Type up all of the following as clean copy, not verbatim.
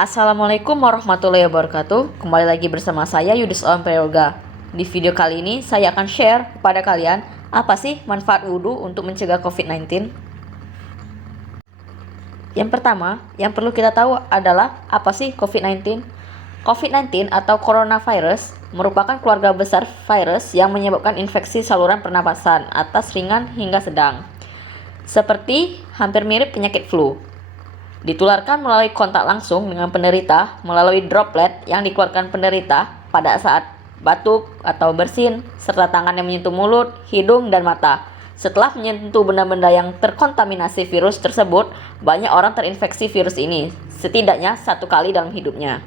Assalamualaikum warahmatullahi wabarakatuh. Kembali lagi bersama saya Yudis Om Prayoga. Di video kali ini saya akan share kepada kalian apa sih manfaat wudhu untuk mencegah COVID-19. Yang pertama, yang perlu kita tahu adalah apa sih COVID-19. COVID-19 atau coronavirus merupakan keluarga besar virus yang menyebabkan infeksi saluran pernapasan atas ringan hingga sedang. Seperti hampir mirip penyakit flu. Ditularkan melalui kontak langsung dengan penderita melalui droplet yang dikeluarkan penderita pada saat batuk atau bersin, serta tangan yang menyentuh mulut, hidung, dan mata. Setelah menyentuh benda-benda yang terkontaminasi virus tersebut, banyak orang terinfeksi virus ini, setidaknya 1 kali dalam hidupnya.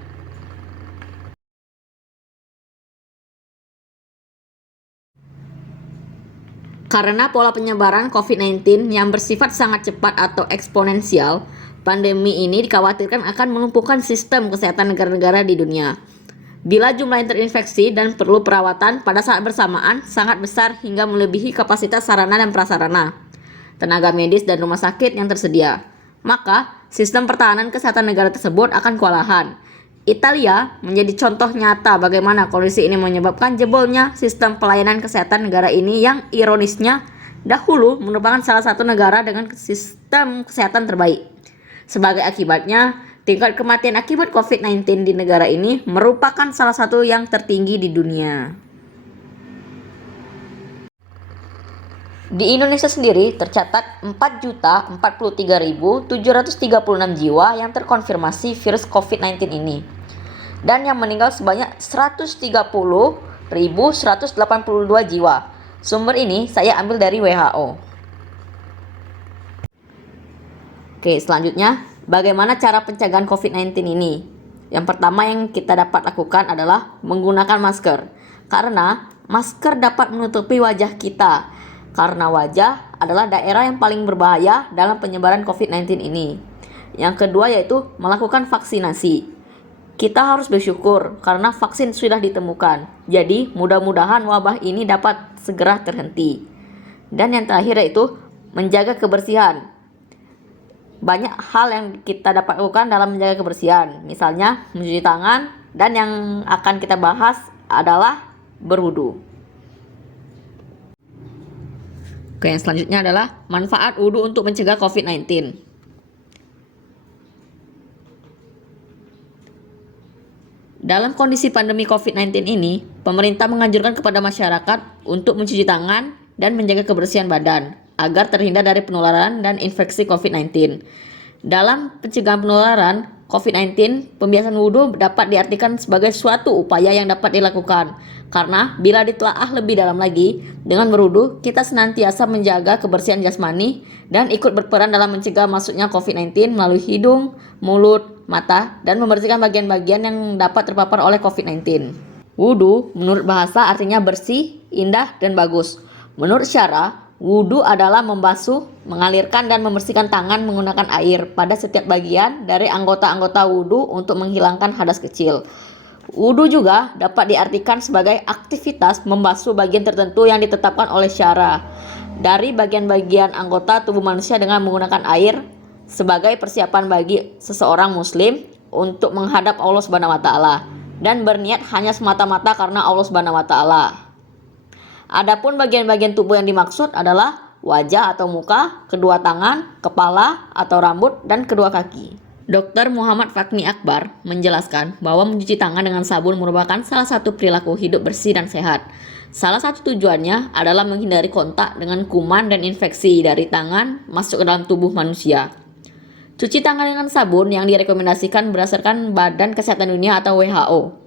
Karena pola penyebaran COVID-19 yang bersifat sangat cepat atau eksponensial, pandemi ini dikhawatirkan akan melumpuhkan sistem kesehatan negara-negara di dunia. Bila jumlah yang terinfeksi dan perlu perawatan pada saat bersamaan sangat besar hingga melebihi kapasitas sarana dan prasarana, tenaga medis dan rumah sakit yang tersedia, maka sistem pertahanan kesehatan negara tersebut akan kewalahan. Italia menjadi contoh nyata bagaimana kondisi ini menyebabkan jebolnya sistem pelayanan kesehatan negara ini yang ironisnya dahulu merupakan salah satu negara dengan sistem kesehatan terbaik. Sebagai akibatnya, tingkat kematian akibat COVID-19 di negara ini merupakan salah satu yang tertinggi di dunia. Di Indonesia sendiri tercatat 4.043.736 jiwa yang terkonfirmasi virus COVID-19 ini, dan yang meninggal sebanyak 130.182 jiwa. Sumber ini saya ambil dari WHO. Oke, selanjutnya bagaimana cara pencegahan COVID-19 ini? Yang pertama yang kita dapat lakukan adalah menggunakan masker, karena masker dapat menutupi wajah kita. Karena wajah adalah daerah yang paling berbahaya dalam penyebaran COVID-19 ini. Yang kedua yaitu melakukan vaksinasi. Kita harus bersyukur karena vaksin sudah ditemukan. Jadi mudah-mudahan wabah ini dapat segera terhenti. Dan yang terakhir yaitu menjaga kebersihan. Banyak hal yang kita dapat lakukan dalam menjaga kebersihan. Misalnya mencuci tangan, dan yang akan kita bahas adalah berwudu. Oke, yang selanjutnya adalah manfaat wudhu untuk mencegah COVID-19. Dalam kondisi pandemi COVID-19 ini, pemerintah menganjurkan kepada masyarakat untuk mencuci tangan dan menjaga kebersihan badan agar terhindar dari penularan dan infeksi COVID-19. Dalam pencegahan penularan COVID-19, pembiasan wudhu dapat diartikan sebagai suatu upaya yang dapat dilakukan. Karena bila ditelaah lebih dalam lagi, dengan berwudhu kita senantiasa menjaga kebersihan jasmani dan ikut berperan dalam mencegah masuknya COVID-19 melalui hidung, mulut, mata, dan membersihkan bagian-bagian yang dapat terpapar oleh COVID-19. Wudhu menurut bahasa artinya bersih, indah, dan bagus. Menurut syara, wudhu adalah membasuh, mengalirkan, dan membersihkan tangan menggunakan air pada setiap bagian dari anggota-anggota wudhu untuk menghilangkan hadas kecil. Wudhu juga dapat diartikan sebagai aktivitas membasuh bagian tertentu yang ditetapkan oleh syara dari bagian-bagian anggota tubuh manusia dengan menggunakan air sebagai persiapan bagi seseorang muslim untuk menghadap Allah Subhanahu wa taala dan berniat hanya semata-mata karena Allah Subhanahu wa taala. Adapun bagian-bagian tubuh yang dimaksud adalah wajah atau muka, kedua tangan, kepala atau rambut, dan kedua kaki. Dr. Muhammad Fakmi Akbar menjelaskan bahwa mencuci tangan dengan sabun merupakan salah satu perilaku hidup bersih dan sehat. Salah satu tujuannya adalah menghindari kontak dengan kuman dan infeksi dari tangan masuk ke dalam tubuh manusia. Cuci tangan dengan sabun yang direkomendasikan berdasarkan Badan Kesehatan Dunia atau WHO.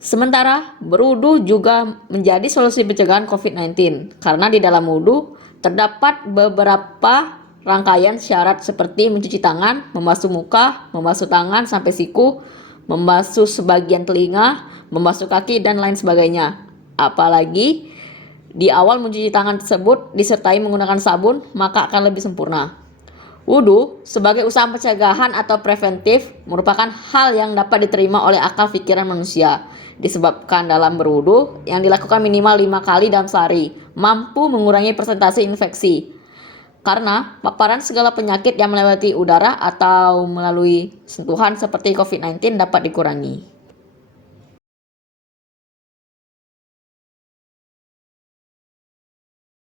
Sementara berwudu juga menjadi solusi pencegahan COVID-19 karena di dalam wudu terdapat beberapa rangkaian syarat seperti mencuci tangan, membasuh muka, membasuh tangan sampai siku, membasuh sebagian telinga, membasuh kaki, dan lain sebagainya. Apalagi di awal mencuci tangan tersebut disertai menggunakan sabun, maka akan lebih sempurna. Wudu sebagai usaha pencegahan atau preventif merupakan hal yang dapat diterima oleh akal pikiran manusia. Disebabkan dalam berwudu yang dilakukan minimal 5 kali dalam sehari mampu mengurangi persentase infeksi. karena paparan segala penyakit yang melewati udara atau melalui sentuhan seperti COVID-19 dapat dikurangi.